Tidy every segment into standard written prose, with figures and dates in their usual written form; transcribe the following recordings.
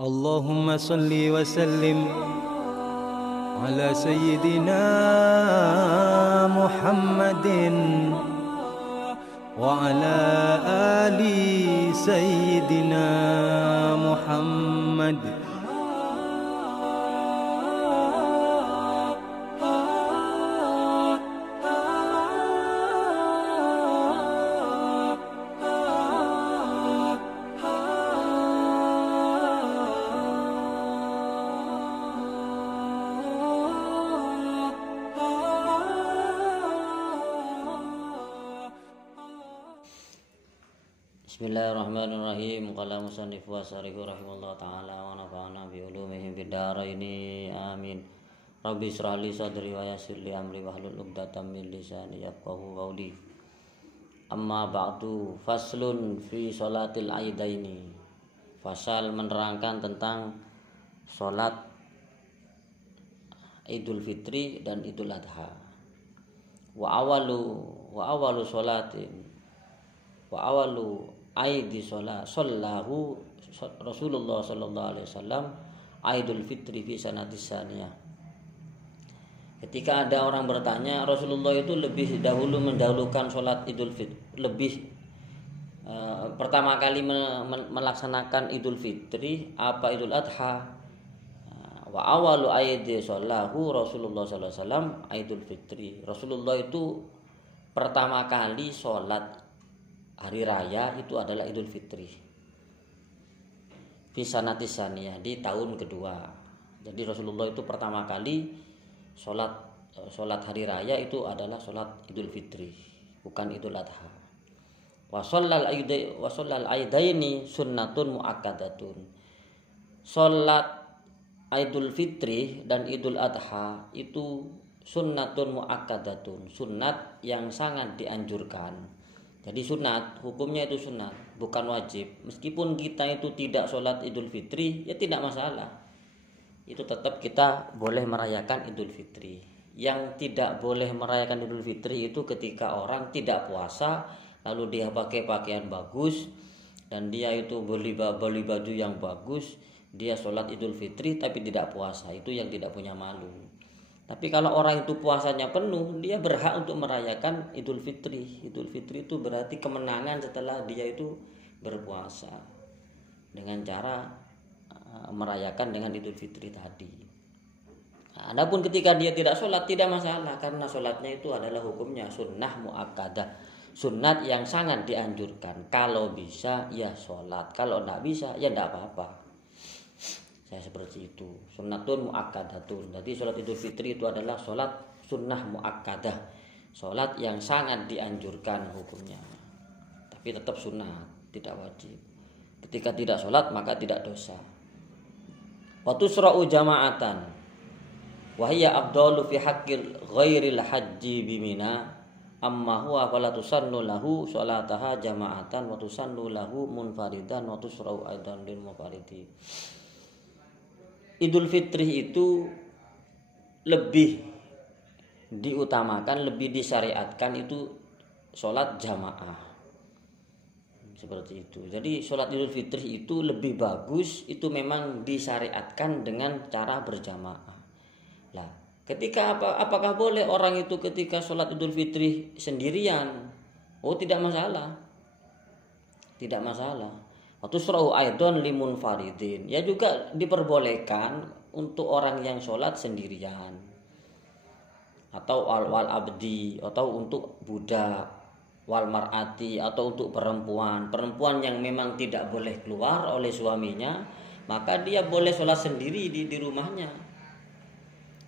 اللهم صل وسلم على سيدنا محمد وعلى آل سيدنا محمد. Bismillahirrahmanirrahim. Qala musannif wa sarihu rahimahullah ta'ala wa nafa'ana bi ulumihim fid dharaini amin. Rabbi israh li sadri wa yassir li amri wahlul 'uqdatam min lisani yafqahu qawli. Amma ba'du, faslun fi sholatil aidaini. Fasal menerangkan tentang salat Idul Fitri dan Idul Adha. Wa awalu sholatin wa awalu aidi sallahu Rasulullah sallallahu alaihi wasallam Aidul Fitri fi sanatis saniyah. Ketika ada orang bertanya, Rasulullah itu lebih dahulu mendahulukan salat Idul Fitri, pertama kali melaksanakan Idul Fitri apa Idul Adha? Wa awalu aidi sallahu Rasulullah sallallahu alaihi wasallam Aidul Fitri. Rasulullah itu pertama kali salat hari raya itu adalah Idul Fitri fi sanatis saniyah, di tahun kedua. Jadi Rasulullah itu pertama kali sholat hari raya itu adalah sholat Idul Fitri, bukan Idul Adha. Wa shallal aidaini sunnatun muakkadatun. Sholat Idul Fitri dan Idul Adha itu sunnatun muakkadatun, sunat yang sangat dianjurkan. Jadi sunat, hukumnya itu sunat, bukan wajib. Meskipun kita itu tidak sholat Idul Fitri, ya tidak masalah. Itu tetap kita boleh merayakan Idul Fitri. Yang tidak boleh merayakan Idul Fitri itu ketika orang tidak puasa, lalu dia pakai pakaian bagus, dan dia itu beli baju yang bagus, dia sholat Idul Fitri tapi tidak puasa. Itu yang tidak punya malu. Tapi kalau orang itu puasanya penuh, dia berhak untuk merayakan Idul Fitri. Idul Fitri itu berarti kemenangan setelah dia itu berpuasa, dengan cara merayakan dengan Idul Fitri tadi. Adapun ketika dia tidak sholat, tidak masalah, karena sholatnya itu adalah hukumnya sunnah muakkadah, sunat yang sangat dianjurkan. Kalau bisa ya sholat, kalau tidak bisa ya tidak apa-apa. Saya seperti itu, sunnatun muakkadatun. Jadi sholat Idul Fitri itu adalah sholat sunnah muakkadah, sholat yang sangat dianjurkan hukumnya, tapi tetap sunnah, tidak wajib. Ketika tidak sholat maka tidak dosa. Wa tusra'u jama'atan wa hiya afdalu fi haqqil ghairil haji bimina, amma huwa fala tusannu lahu sholataha jama'atan wa tusannu lahu munfaridan wa tusra'u aidan lil munfaridi. Idul Fitri itu lebih diutamakan, lebih disyariatkan itu sholat jamaah, seperti itu. Jadi sholat Idul Fitri itu lebih bagus, itu memang disyariatkan dengan cara berjamaah. Lah, ketika apakah boleh orang itu ketika sholat Idul Fitri sendirian? Oh, tidak masalah, tidak masalah. Atau surau aidon limun faridin, ya juga diperbolehkan untuk orang yang sholat sendirian, atau wal abdi, atau untuk budak, wal mar'ati, atau untuk perempuan yang memang tidak boleh keluar oleh suaminya, maka dia boleh sholat sendiri di rumahnya.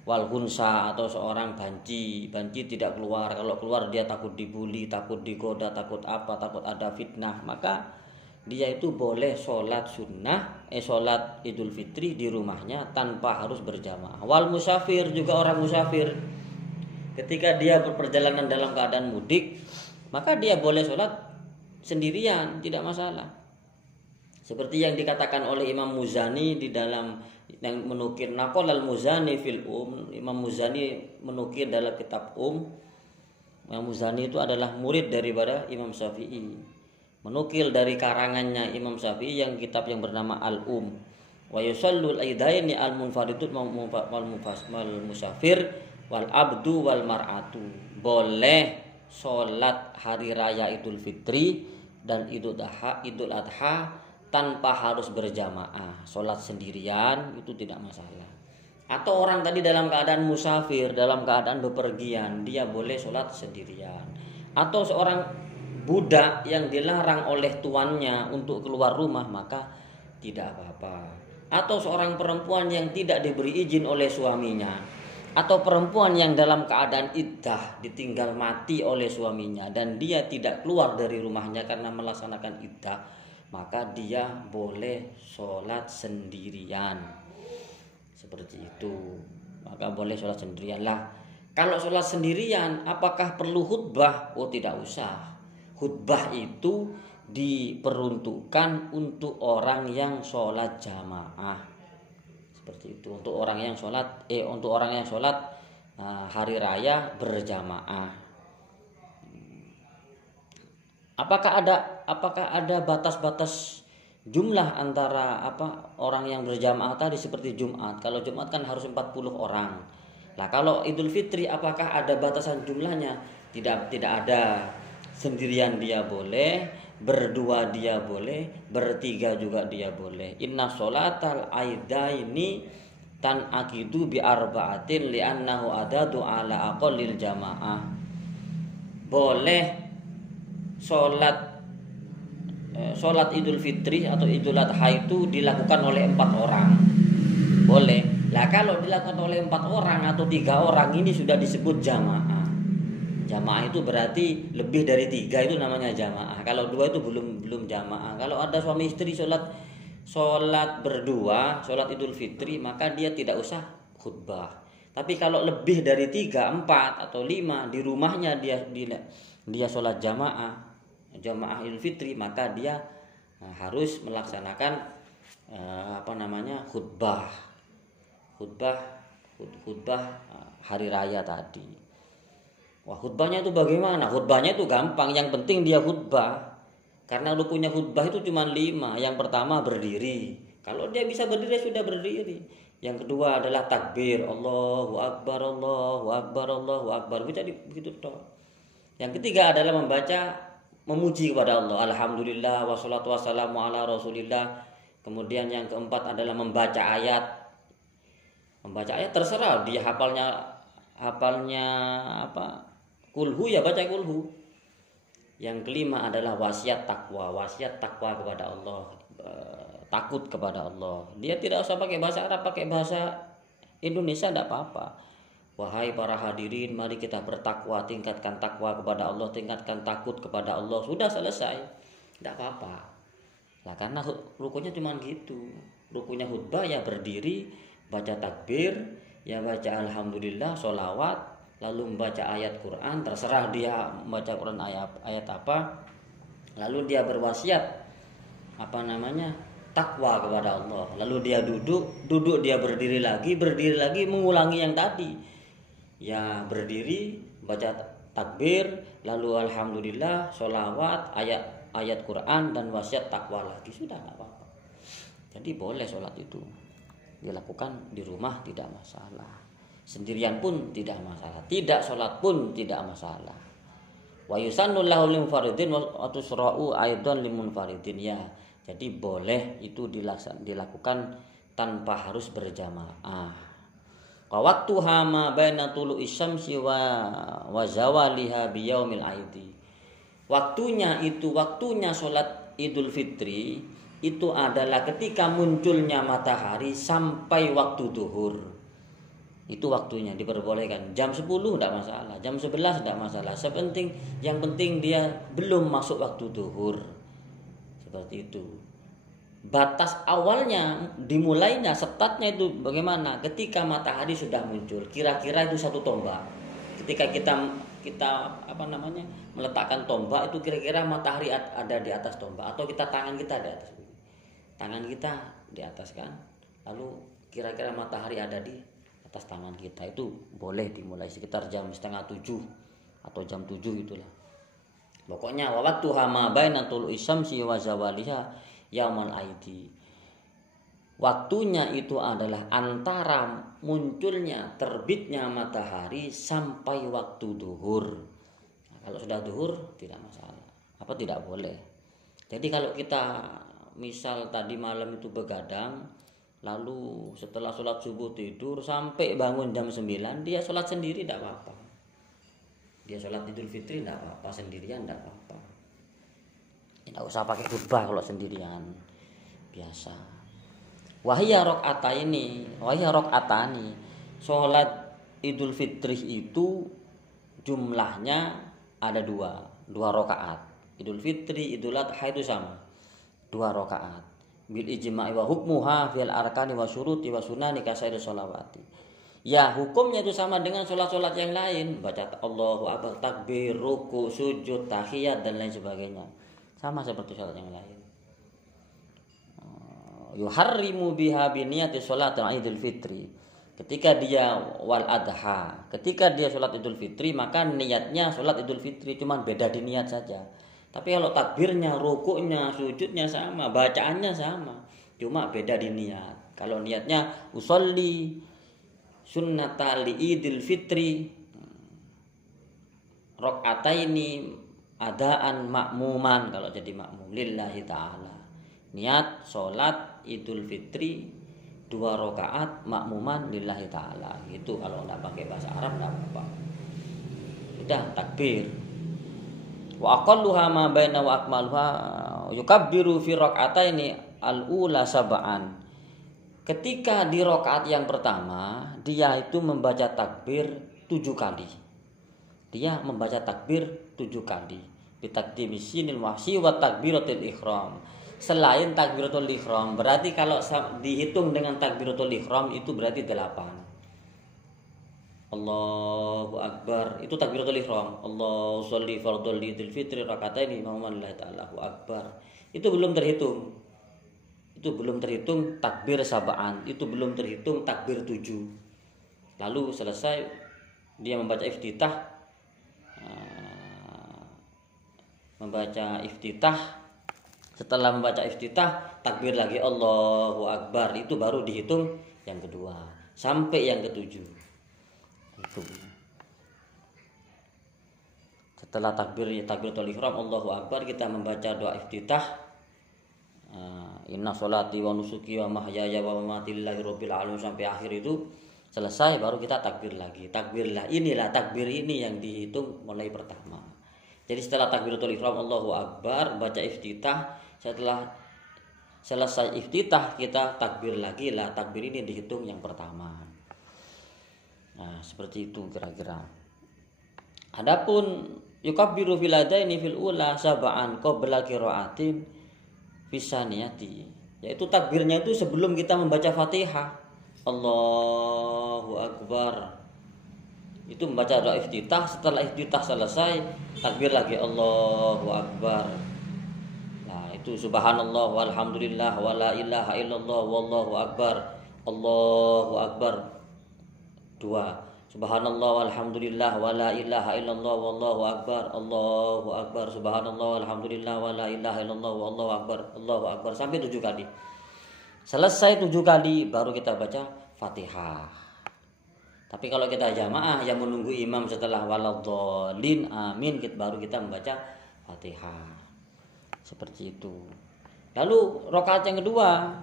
Wal hunsa, atau seorang banci tidak keluar, kalau keluar dia takut dibully, takut digoda, takut ada fitnah, maka dia itu boleh sholat sholat Idul Fitri di rumahnya tanpa harus berjamaah. Wal musafir, juga orang musafir, ketika dia berperjalanan dalam keadaan mudik, maka dia boleh sholat sendirian, tidak masalah. Seperti yang dikatakan oleh Imam Muzani di dalam yang menukir Naqal al-Muzani fil Imam Muzani menukir dalam kitab Imam Muzani itu adalah murid daripada Imam Syafi'i. Menukil dari karangannya Imam Syafi'i yang kitab yang bernama Al-Um. Wa yusallul aidaini al munfaridut wal musafir wal abdu wal mar'atu. Boleh sholat hari raya Idul Fitri dan Idul Adha tanpa harus berjamaah. Sholat sendirian itu tidak masalah. Atau orang tadi dalam keadaan musafir, dalam keadaan bepergian, dia boleh sholat sendirian. Atau seorang budak yang dilarang oleh tuannya untuk keluar rumah, maka tidak apa-apa. Atau seorang perempuan yang tidak diberi izin oleh suaminya, atau perempuan yang dalam keadaan iddah ditinggal mati oleh suaminya dan dia tidak keluar dari rumahnya karena melaksanakan iddah, maka dia boleh sholat sendirian. Seperti itu. Maka boleh sholat sendirian lah. Kalau sholat sendirian, apakah perlu khutbah? Oh, tidak usah. Khutbah itu diperuntukkan untuk orang yang sholat jamaah. Seperti itu. Untuk orang yang sholat hari raya berjamaah. Apakah ada batas-batas jumlah antara orang yang berjamaah tadi seperti Jumat? Kalau Jumat kan harus 40 orang. Nah, kalau Idul Fitri apakah ada batasan jumlahnya? Tidak ada. Sendirian dia boleh, berdua dia boleh, bertiga juga dia boleh. Inna sholatal aidaini tan akidu bi arba'atin li'annahu adadu ala aqallil jamaah. Boleh sholat Idul Fitri atau Idul Adha itu dilakukan oleh 4 orang. Boleh. Lah kalau dilakukan oleh 4 orang atau 3 orang ini sudah disebut jamaah. Jamaah itu berarti lebih dari 3 itu namanya jamaah. Kalau 2 itu belum jamaah. Kalau ada suami istri sholat berdua, sholat Idul Fitri, maka dia tidak usah khutbah. Tapi kalau lebih dari 3, 4 atau 5 di rumahnya dia sholat jamaah Idul Fitri, maka dia harus melaksanakan khutbah hari raya tadi. Wah, khutbahnya itu bagaimana? Khutbahnya itu gampang, yang penting dia khutbah. Karena rukunnya khutbah itu cuma 5. Yang pertama berdiri. Kalau dia bisa berdiri sudah berdiri. Yang kedua adalah takbir, Allahu Akbar, Allahu Akbar, Allahu Akbar. Jadi begitu toh. Yang ketiga adalah memuji kepada Allah. Alhamdulillah wassalatu wassalamu ala Rasulillah. Kemudian yang keempat adalah membaca ayat. Membaca ayat terserah dia hafalnya kulhu ya baca kulhu. Yang kelima adalah wasiat takwa kepada Allah, takut kepada Allah. Dia tidak usah pakai bahasa Arab, pakai bahasa Indonesia tidak apa-apa. Wahai para hadirin, mari kita bertakwa, tingkatkan takwa kepada Allah, tingkatkan takut kepada Allah. Sudah selesai, tidak apa-apa. Lah karena rukunnya cuma gitu. Rukunnya khutbah ya berdiri, baca takbir, ya baca alhamdulillah, sholawat, lalu membaca ayat Quran, terserah dia membaca Quran ayat apa. Lalu dia berwasiat takwa kepada Allah. Lalu dia duduk dia berdiri lagi mengulangi yang tadi. Ya berdiri, baca takbir, lalu alhamdulillah, sholawat, ayat Quran dan wasiat takwa lagi, sudah tidak apa-apa. Jadi boleh sholat itu dilakukan di rumah tidak masalah. Sendirian pun tidak masalah. Tidak sholat pun tidak masalah. Wa yusannu lahu lil munfaridin wa tusra'u aidan lil munfaridin ya. Jadi boleh itu dilakukan tanpa harus berjamaah. Wa waqtuha ma baina tulu'i syamsi wa zawaliha biyaumil aidi. Waktunya sholat Idul Fitri itu adalah ketika munculnya matahari sampai waktu zuhur. Itu waktunya diperbolehkan. Jam 10 tidak masalah, jam 11 tidak masalah. Yang penting dia belum masuk waktu zuhur. Seperti itu. Batas awalnya dimulainya startnya itu bagaimana? Ketika matahari sudah muncul, kira-kira itu 1 tombak. Ketika kita meletakkan tombak itu kira-kira matahari ada di atas tombak atau tangan kita di atas. Tangan kita di atas kan. Lalu kira-kira matahari ada di atas tangan kita. Itu boleh dimulai sekitar jam 6:30 atau jam 7 itulah. Pokoknya waktu hama baina tulu'i syamsi wa zawaliha yaumal aidi. waktunya itu adalah antara munculnya terbitnya matahari sampai waktu duhur. Nah, kalau sudah duhur tidak masalah, apa tidak boleh. Jadi kalau kita misal tadi malam itu begadang, lalu setelah sholat subuh tidur sampai bangun jam 9, dia sholat sendiri tidak apa-apa. Dia sholat Idul Fitri tidak apa-apa, sendirian tidak apa-apa. Tidak usah pakai khutbah kalau sendirian, biasa. Wahya rakaatani, sholat Idul Fitri itu jumlahnya ada dua rakaat. Idul Fitri, Idul Adha itu sama, 2 rakaat. Bil ijma'i wa hukmuha fil arkani wa syuruti wa sunani kasairi sholawati. Ya, hukumnya itu sama dengan sholat-sholat yang lain, baca Allahu Akbar, takbir, ruku, sujud, tahiyat dan lain sebagainya. Sama seperti sholat yang lain. Yuharrimu biha biniyati sholat Idul Fitri. Ketika dia wal adha, ketika dia sholat Idul Fitri, maka niatnya sholat Idul Fitri, cuma beda di niat saja. Tapi kalau takbirnya, rukuknya, sujudnya sama, bacaannya sama, cuma beda di niat. Kalau niatnya usolli sunnata li Idul Fitri rakaataini adaan makmuman, kalau jadi makmum lillahi ta'ala. Niat sholat Idul Fitri 2 rakaat makmuman lillahi ta'ala. Itu kalau enggak pakai bahasa Arab enggak apa-apa. Sudah takbir. Wa aqalluha ma baina wa akmaluha yukabbiru fi rakaataini al-ula sab'an. Ketika di rakaat yang pertama, dia itu membaca takbir 7 kali. Dia membaca takbir 7 kali. Bitaqdimi sinil wahsi wa takbiratul ihram. Selain takbiratul ihram, berarti kalau dihitung dengan takbiratul ihram itu berarti 8. Allahu Akbar, itu takbiratul ihram. Allahu sholli fardhu Idul Fitri rakaataini imaman lillahi ta'ala akbar. Itu belum terhitung. Itu belum terhitung takbir sab'an, itu belum terhitung takbir 7. Lalu selesai dia membaca iftitah, setelah membaca iftitah takbir lagi Allahu Akbar, itu baru dihitung yang kedua sampai yang ketujuh. Itu. Setelah takbiratul ihram Allahu Akbar, kita membaca doa iftitah, inna sholati wa nusuki wa mahyaya wa mamati lillahi rabbil alamin, sampai akhir itu selesai, baru kita takbir lagi. Takbir ini yang dihitung mulai pertama. Jadi setelah takbiratul ihram Allahu Akbar, baca iftitah, setelah selesai iftitah kita takbir lagi lah. Takbir ini dihitung yang pertama. Nah, seperti itu kira-kira. Adapun yukabbiru fil adaini fil ula sab'an qabla qiraatin bisaniyati, yaitu takbirnya itu sebelum kita membaca Fatihah. Allahu Akbar, itu membaca doa iftitah. Setelah iftitah selesai, takbir lagi Allahu Akbar. Nah, itu subhanallah walhamdulillah wala ilaha illallah wallahu akbar. Allahu Akbar 2. Subhanallah walhamdulillah wala ilaha illallah wallahu akbar. Allahu Akbar. Subhanallah walhamdulillah wala ilaha illallah wallahu akbar. Allahu Akbar sampai 7 kali. Selesai 7 kali baru kita baca Fatihah. Tapi kalau kita jamaah yang menunggu imam setelah waladhdallin amin, baru kita membaca Fatihah. Seperti itu. Lalu rakaat yang kedua,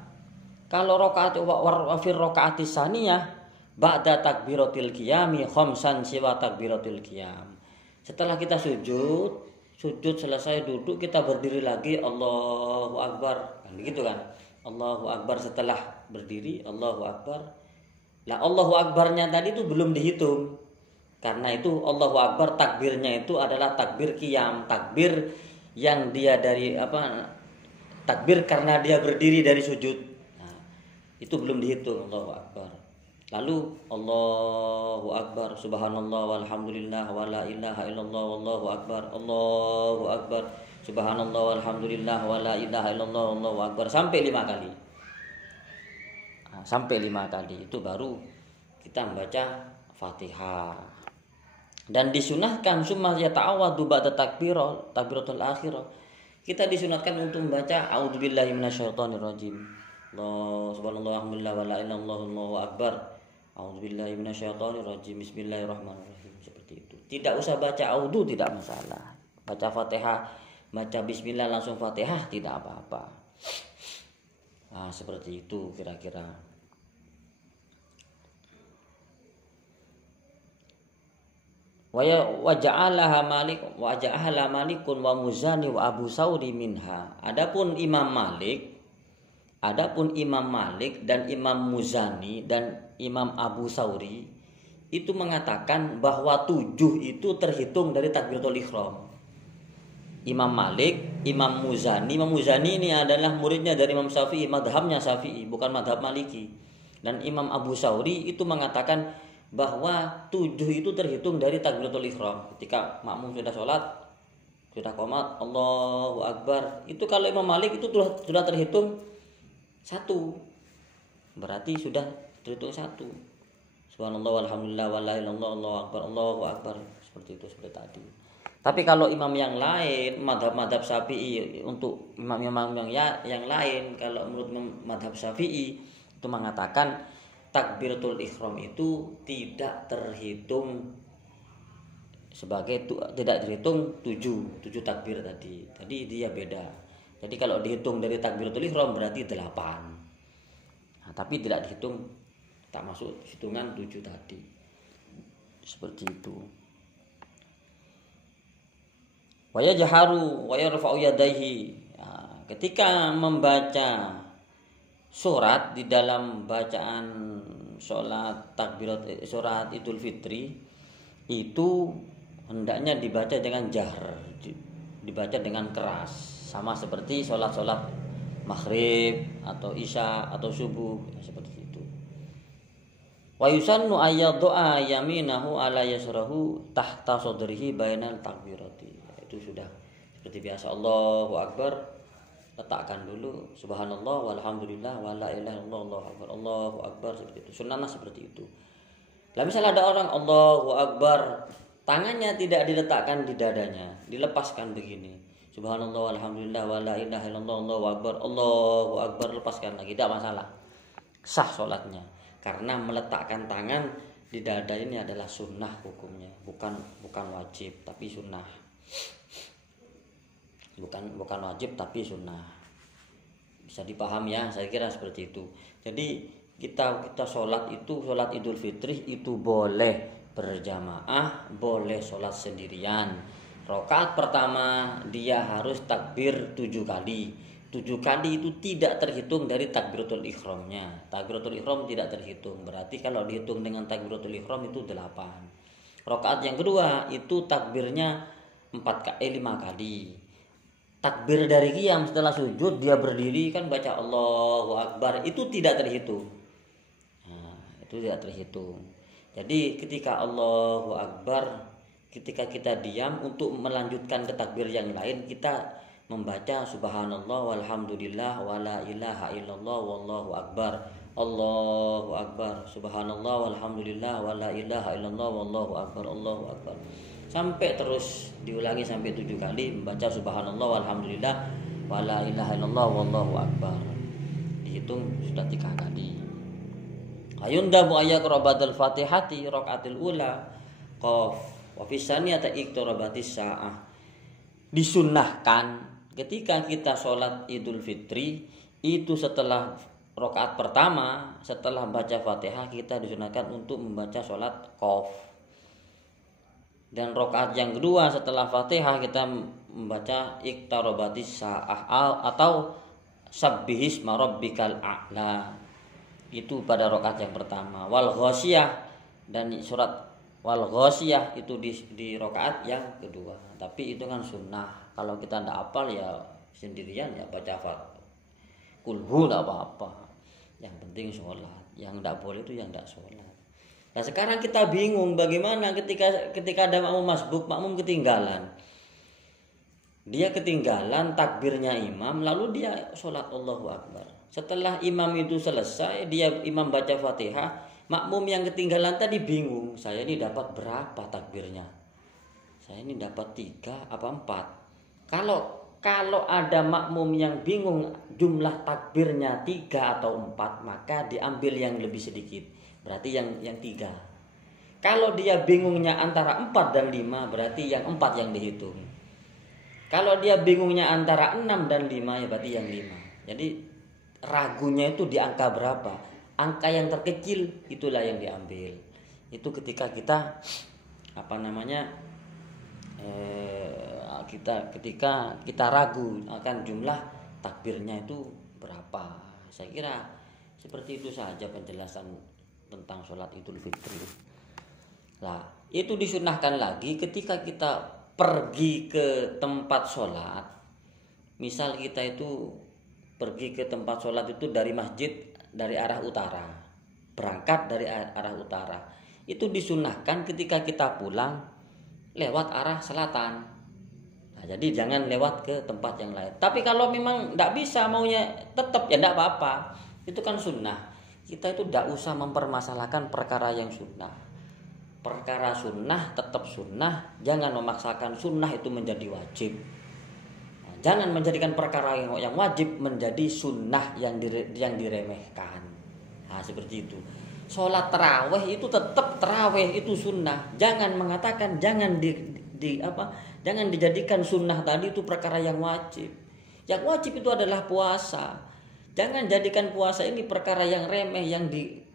kalau rakaat wa fir rakaati tsaniyah ba'da takbiratil qiyami khamsan siwa takbiratil qiyam. Setelah kita sujud selesai duduk, kita berdiri lagi Allahu Akbar. Kan begitu kan? Allahu Akbar setelah berdiri Allahu Akbar. Nah, Allahu Akbarnya tadi itu belum dihitung. Karena itu Allahu Akbar takbirnya itu adalah takbir qiyam, takbir yang dia dari takbir karena dia berdiri dari sujud. Nah, itu belum dihitung Allahu Akbar. Lalu Allahu Akbar, subhanallah walhamdulillah wala ilaha illallah wallahu akbar. Allahu Akbar, subhanallah walhamdulillah wala ilaha illallah wallahu akbar sampai 5 kali. Nah, sampai 5 kali itu baru kita membaca Fatihah. Dan disunahkan summa yata'awwadhu ba'da takbiratul akhirah. Kita disunahkan untuk membaca a'udzubillahi minasyaitonirrajim. Allah subhanallah alhamdulillah wa la ilaha illallah Allahu akbar. A'udzubillahi minasyaitonirrajim. Bismillahirrahmanirrahim. Seperti itu. Tidak usah baca audu, tidak masalah. Baca Fatihah, baca bismillah langsung Fatihah tidak apa-apa. Nah, seperti itu kira-kira. Wa ja'alaha Malikun wa Muzani wa Abu Sauri minha. Adapun Imam Malik dan Imam Muzani dan Imam Abu Sauri itu mengatakan bahwa 7 itu terhitung dari takbiratul ihram. Imam Malik, Imam Muzani ini adalah muridnya dari Imam Syafi'i, madhabnya Syafi'i, bukan madhab Maliki. Dan Imam Abu Sauri itu mengatakan bahwa 7 itu terhitung dari takbiratul ihram. Ketika makmum sudah sholat, sudah qomat, Allahu Akbar. Itu kalau Imam Malik itu sudah terhitung 1. Berarti sudah terhitung 1. Subhanallah walhamdulillah wa la ilaha illallah Allahu Akbar, Allahu Akbar. Seperti itu seperti tadi. Tapi kalau imam yang lain, madhab Syafi'i, untuk imam-imam yang lain, kalau menurut madhab Syafi'i itu mengatakan takbiratul ihram itu tidak terhitung sebagai tidak terhitung 7 takbir tadi. Jadi dia beda. Jadi kalau dihitung dari takbiratul ihram berarti 8. Nah, tapi tidak dihitung, tak masuk hitungan 7 tadi. Seperti itu. Wa yajharu wa yarfa'u yadayhi. Ketika membaca surat di dalam bacaan surat Idul Fitri itu hendaknya dibaca dengan jahr, dibaca dengan keras, sama seperti sholat maghrib atau isya atau subuh, seperti itu. Wa yusannu ayyaddu'a yaminahu ala yasrahu tahta sadrihi bainal takbirati. Itu sudah seperti biasa, Allahu Akbar, letakkan dulu subhanallah walhamdulillah wa la ilaha illallah Allahu Akbar, seperti itu. Sunnahnya seperti itu. Lah misalnya ada orang Allahu Akbar, tangannya tidak diletakkan di dadanya, dilepaskan begini. Subhanallah walhamdulillah wa la ilaha illallah Allahu Akbar, lepaskan lagi, tidak masalah. Sah sholatnya. Karena meletakkan tangan di dada ini adalah sunnah hukumnya, bukan wajib tapi sunnah. Bukan wajib tapi sunnah. Bisa dipahami ya, saya kira seperti itu. Jadi kita sholat Idul Fitri itu boleh berjamaah, boleh sholat sendirian. Rakaat pertama dia harus takbir 7 kali. 7 kali itu tidak terhitung dari takbiratul ihramnya. Takbiratul ihram tidak terhitung. Berarti kalau dihitung dengan takbiratul ihram itu 8. Rakaat yang kedua itu takbirnya 5 kali. Takbir dari qiyam setelah sujud dia berdiri kan baca Allahu Akbar, itu tidak terhitung. Nah, itu tidak terhitung. Jadi ketika Allahu Akbar, ketika kita diam untuk melanjutkan ke takbir yang lain, kita membaca subhanallah walhamdulillah wa la ilaha illallah wallahu akbar. Allahu Akbar, subhanallah walhamdulillah wa la ilaha illallah wallahu akbar, Allahu Akbar. Sampai terus diulangi sampai 7 kali, membaca subhanallah walhamdulillah wa la ilaha illallah wallahu akbar. Dihitung sudah 3 kali. Ayundabu ayaqrabatul Fatihati rakaatil ula qaf wa fi saniyati iqtarabatis saah. Disunnahkan ketika kita sholat Idul Fitri itu setelah rakaat pertama, setelah baca Fatihah kita disunahkan untuk membaca sholat qaf. Dan rakaat yang kedua setelah Fatihah kita membaca iqtarabatis saah atau sabbihisma rabbikal a'la. Itu pada rakaat yang pertama. Wal ghasyiyah, dan surat wal ghasyiyah itu di rakaat yang kedua. Tapi itu kan sunnah. Kalau kita tidak hafal ya sendirian ya baca kulhu tidak apa-apa. Yang penting sholat. Yang tidak boleh itu yang tidak sholat. Nah sekarang kita bingung bagaimana ketika ada makmum ketinggalan. Dia ketinggalan takbirnya imam, lalu dia sholat Allahu Akbar. Setelah imam itu selesai, imam baca Fatihah, makmum yang ketinggalan tadi bingung, saya ini dapat berapa takbirnya? Saya ini dapat 3 apa 4? Kalau kalau ada makmum yang bingung jumlah takbirnya 3 atau 4, maka diambil yang lebih sedikit. Berarti yang 3. Kalau dia bingungnya antara 4 dan 5, berarti yang 4 yang dihitung. Kalau dia bingungnya antara 6 dan 5, ya berarti yang 5. Jadi ragunya itu di angka berapa? Angka yang terkecil itulah yang diambil. Itu ketika kita ketika kita ragu akan jumlah takbirnya itu berapa. Saya kira seperti itu saja penjelasan tentang sholat Idul Fitri. Nah, itu disunahkan lagi ketika kita pergi ke tempat sholat. Misal kita itu pergi ke tempat sholat itu dari masjid dari arah utara, berangkat dari arah utara. Itu disunahkan ketika kita pulang lewat arah selatan. Nah, jadi jangan lewat ke tempat yang lain. Tapi kalau memang tidak bisa maunya tetap, ya tidak apa-apa. Itu kan sunnah. Kita itu tidak usah mempermasalahkan perkara yang sunnah. Perkara sunnah tetap sunnah. Jangan memaksakan sunnah itu menjadi wajib. Nah, jangan menjadikan perkara yang wajib menjadi sunnah yang diremehkan. Nah, seperti itu. Sholat taraweh itu tetap taraweh itu sunnah. Jangan mengatakan jangan jangan dijadikan sunnah tadi itu perkara yang wajib. Yang wajib itu adalah puasa. Jangan jadikan puasa ini perkara yang remeh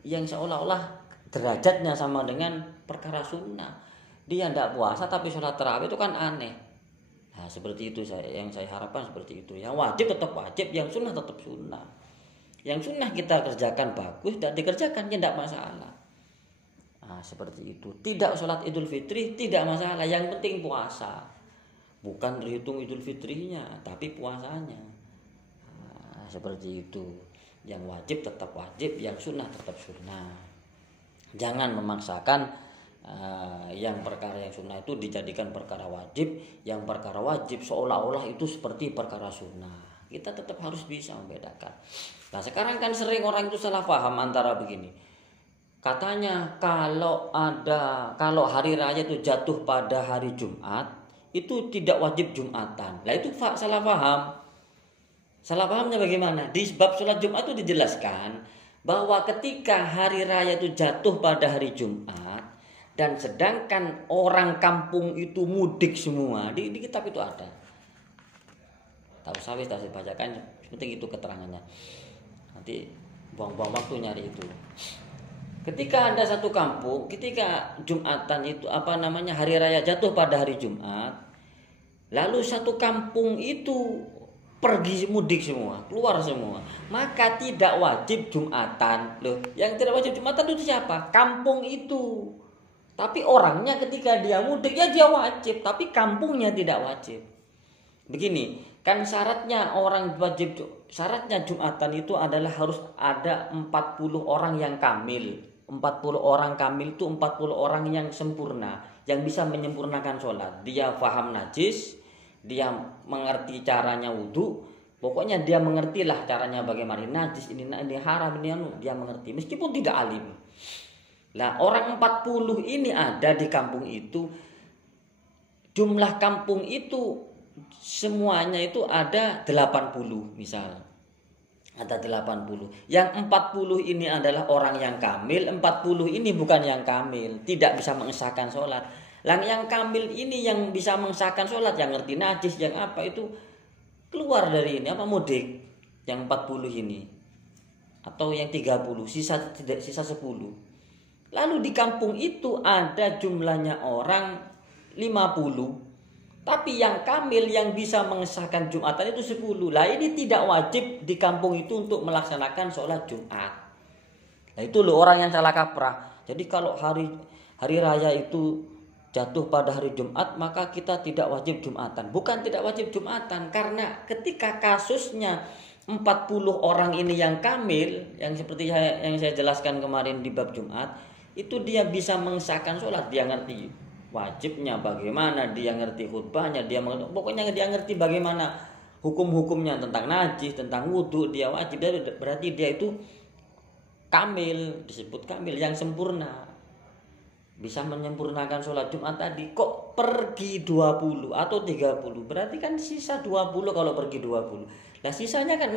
yang seolah-olah derajatnya sama dengan perkara sunnah. Dia tidak puasa tapi sholat tarawih itu kan aneh. Nah, seperti itu yang saya harapkan seperti itu. Yang wajib tetap wajib, yang sunnah tetap sunnah. Yang sunnah kita kerjakan bagus, tidak dikerjakan ya tidak masalah. Nah, seperti itu. Tidak sholat Idul Fitri tidak masalah. Yang penting puasa. Bukan terhitung Idul Fitrinya, tapi puasanya. Nah, seperti itu. Yang wajib tetap wajib, yang sunnah tetap sunnah. Jangan memaksakan yang perkara yang sunnah itu dijadikan perkara wajib, yang perkara wajib seolah-olah itu seperti perkara sunnah. Kita tetap harus bisa membedakan. Nah, sekarang kan sering orang itu salah paham antara begini. Katanya kalau hari raya itu jatuh pada hari Jumat, itu tidak wajib Jumatan. Nah, itu salah paham. Salah pahamnya bagaimana? Di bab sholat Jumat itu dijelaskan bahwa ketika hari raya itu jatuh pada hari Jumat dan sedangkan orang kampung itu mudik semua, di kitab itu ada. Tahu saya bacakan, penting itu keterangannya. Nanti buang-buang waktu nyari itu. Ketika ada satu kampung, ketika Jumatan itu hari raya jatuh pada hari Jumat, lalu satu kampung itu pergi mudik semua, keluar semua, maka tidak wajib Jumatan. Loh, yang tidak wajib Jumatan itu siapa? Kampung itu. Tapi orangnya ketika dia mudik ya dia wajib, tapi kampungnya tidak wajib. Begini, kan syaratnya Jumatan itu adalah harus ada 40 orang yang kamil. 40 orang kamil itu 40 orang yang sempurna, yang bisa menyempurnakan sholat. Dia paham najis, dia mengerti caranya wudhu, pokoknya dia mengertilah caranya bagaimana najis, ini haram, ini dia mengerti, meskipun tidak alim. Nah, orang 40 ini ada di kampung itu. Jumlah kampung itu semuanya itu ada 80 misal. Ada 80. Yang 40 ini adalah orang yang kamil, 40 ini bukan yang kamil, tidak bisa mengesahkan sholat. Yang kamil ini yang bisa mengesahkan sholat, yang ngerti najis, yang apa itu keluar dari ini mudik. Yang 40 ini atau yang 30, sisa 10. Lalu di kampung itu ada jumlahnya orang 50. Tapi yang kamil yang bisa mengesahkan Jumatan itu 10. Lah ini tidak wajib di kampung itu untuk melaksanakan sholat Jumat. Nah itu loh orang yang salah kaprah. Jadi kalau hari raya itu jatuh pada hari Jumat, maka kita tidak wajib Jumatan. Bukan tidak wajib Jumatan, karena ketika kasusnya 40 orang ini yang kamil, yang seperti yang saya jelaskan kemarin di bab Jumat, itu dia bisa mengesahkan sholat, dia ngerti wajibnya bagaimana, dia ngerti khutbahnya, pokoknya dia ngerti bagaimana hukum-hukumnya tentang najis, tentang wudhu, dia wajib. Berarti dia itu kamil, disebut kamil yang sempurna. bisa menyempurnakan sholat Jumat tadi, kok pergi 20 atau 30, berarti kan sisa 20 kalau pergi 20. Nah sisanya kan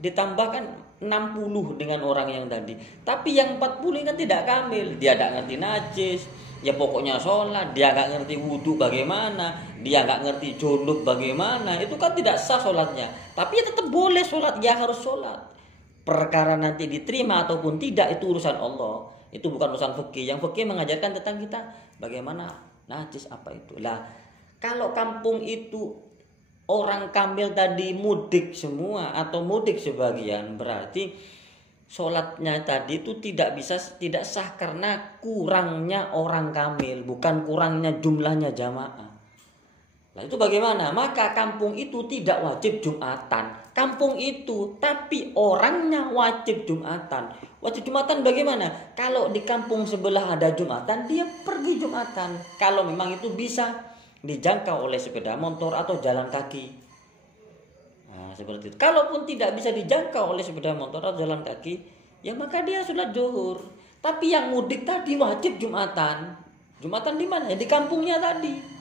ditambahkan 60 dengan orang yang tadi. Tapi yang 40 kan tidak kamil, dia tidak ngerti najis, ya pokoknya sholat, dia nggak ngerti wudhu bagaimana, dia nggak ngerti junub bagaimana, itu kan tidak sah sholatnya. Tapi ya tetap boleh sholat, ya harus sholat. Perkara nanti diterima ataupun tidak itu urusan Allah, itu bukan urusan fikih. Yang fikih mengajarkan tentang kita bagaimana najis apa itu. Lah kalau kampung itu orang kamil tadi mudik semua atau mudik sebagian, berarti sholatnya tadi itu tidak sah karena kurangnya orang kamil, bukan kurangnya jumlahnya jamaah. Nah itu bagaimana? Maka kampung itu tidak wajib Jumatan. Kampung itu tapi orangnya wajib Jumatan. Wajib Jumatan bagaimana? Kalau di kampung sebelah ada Jumatan, dia pergi Jumatan. Kalau memang itu bisa dijangkau oleh sepeda motor atau jalan kaki. Nah seperti itu. Kalaupun tidak bisa dijangkau oleh sepeda motor atau jalan kaki, ya maka dia sholat zuhur. Tapi yang mudik tadi wajib Jumatan. Jumatan di mana? Ya di kampungnya tadi.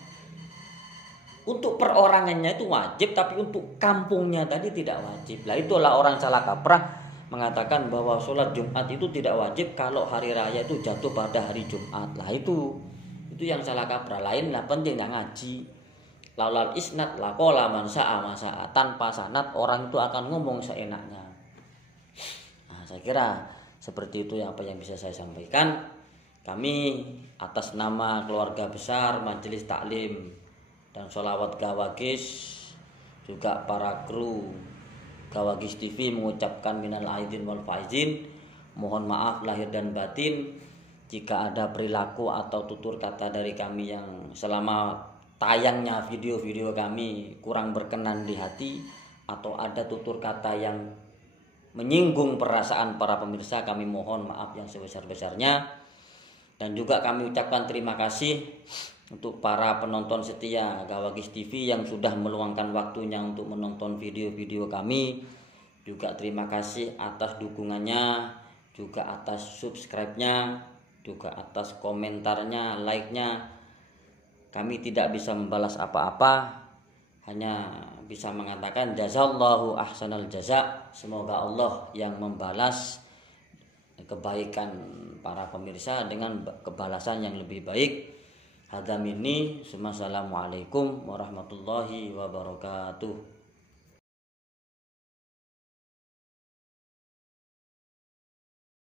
Untuk perorangannya itu wajib, tapi untuk kampungnya tadi tidak wajib. Lah itulah orang salah kaprah mengatakan bahwa sholat Jumat itu tidak wajib kalau hari raya itu jatuh pada hari Jumat. Lah itu yang salah kaprah. Lain lah penting yang ngaji. Laulal isnad laqala man sa'a masa'a. Tanpa sanad orang itu akan ngomong seenaknya. Nah, saya kira seperti itu apa yang bisa saya sampaikan. Kami atas nama keluarga besar Majelis Taklim dan Sholawat Gawagis, juga para kru Gawagis TV mengucapkan minal aidin wal faizin, mohon maaf lahir dan batin jika ada perilaku atau tutur kata dari kami yang selama tayangnya video-video kami kurang berkenan di hati, atau ada tutur kata yang menyinggung perasaan para pemirsa, kami mohon maaf yang sebesar-besarnya. Dan juga kami ucapkan terima kasih untuk para penonton setia Gawagis TV yang sudah meluangkan waktunya untuk menonton video-video kami. Juga terima kasih atas dukungannya, juga atas subscribe-nya, juga atas komentarnya, like-nya. Kami tidak bisa membalas apa-apa, hanya bisa mengatakan jazallahu ahsanal jaza. Semoga Allah yang membalas kebaikan para pemirsa dengan kebalasan yang lebih baik. Hadza minni, assalamualaikum warahmatullahi wabarakatuh.